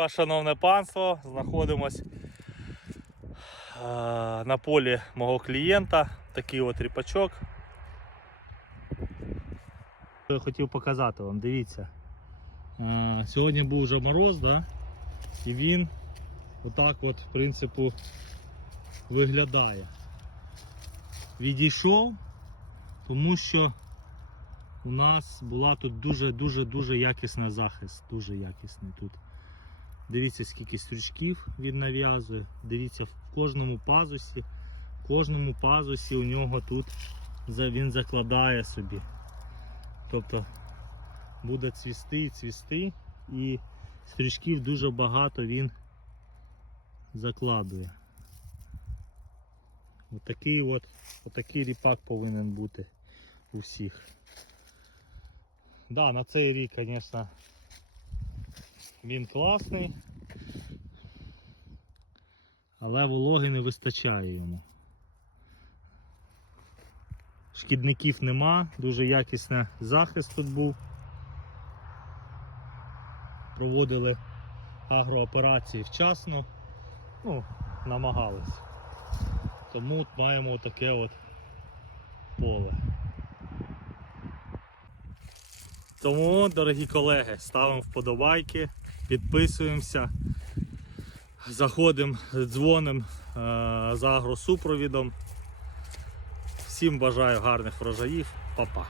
вас, шановне панство. Знаходимось е, на полі мого клієнта. Такий от ріпачок. Що я хотів показати вам, дивіться. Е, Сьогодні був вже мороз, да? і він отак от, в принципі, виглядає. Відійшов, тому що у нас була тут дуже-дуже дуже якісний захист. Дуже якісний тут. Дивіться, скільки стрючків він нав'язує. Дивіться, в кожному пазусі, в кожному пазусі у нього тут він закладає собі. Тобто буде цвісти і цвісти, і стрючків дуже багато він закладує. Отакий от, отакий ріпак повинен бути у всіх. Да, на цей рік, звісно, він класний, але вологи не вистачає йому. Шкідників нема, дуже якісний захист тут був. Проводили агрооперації вчасно, ну, намагались. Тому от маємо таке от поле. Тому, дорогі колеги, ставимо вподобайки, підписуємося, заходимо, дзвонимо е, за агросупровідом. Всім бажаю гарних врожаїв, Па-па.